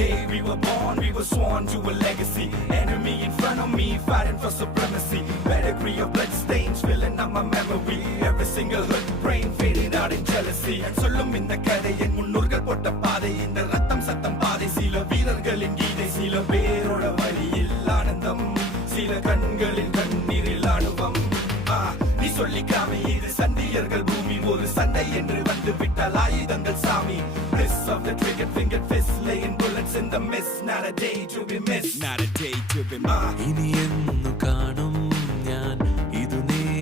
day we were born, we were sworn to a legacy. Enemy in front of me, fighting for supremacy. Pedigree of blood stains filling up my memory. Every single hood brain fading out in jealousy. And சொல்லும் இந்த கதை என் முன்னோர்கள் போட்ட பாதை. இந்த ரத்தம் சத்தம் பாதை. சில வீரர்களின் கீதை, சில பேரோட வழியில் ஆனந்தம், சில கண்களில் கண்ணீரில் ஆணுவம். நீ சொல்லிக்காம இது சண்டியர்கள் பூமி, ஒரு சண்டை என்று வந்து விட்டால் ஆயுதங்கள் சாமி. Bliss of the trigger finger fist, laying bullets in the mist. Not a day to be missed, not a day to be missed. இனி என்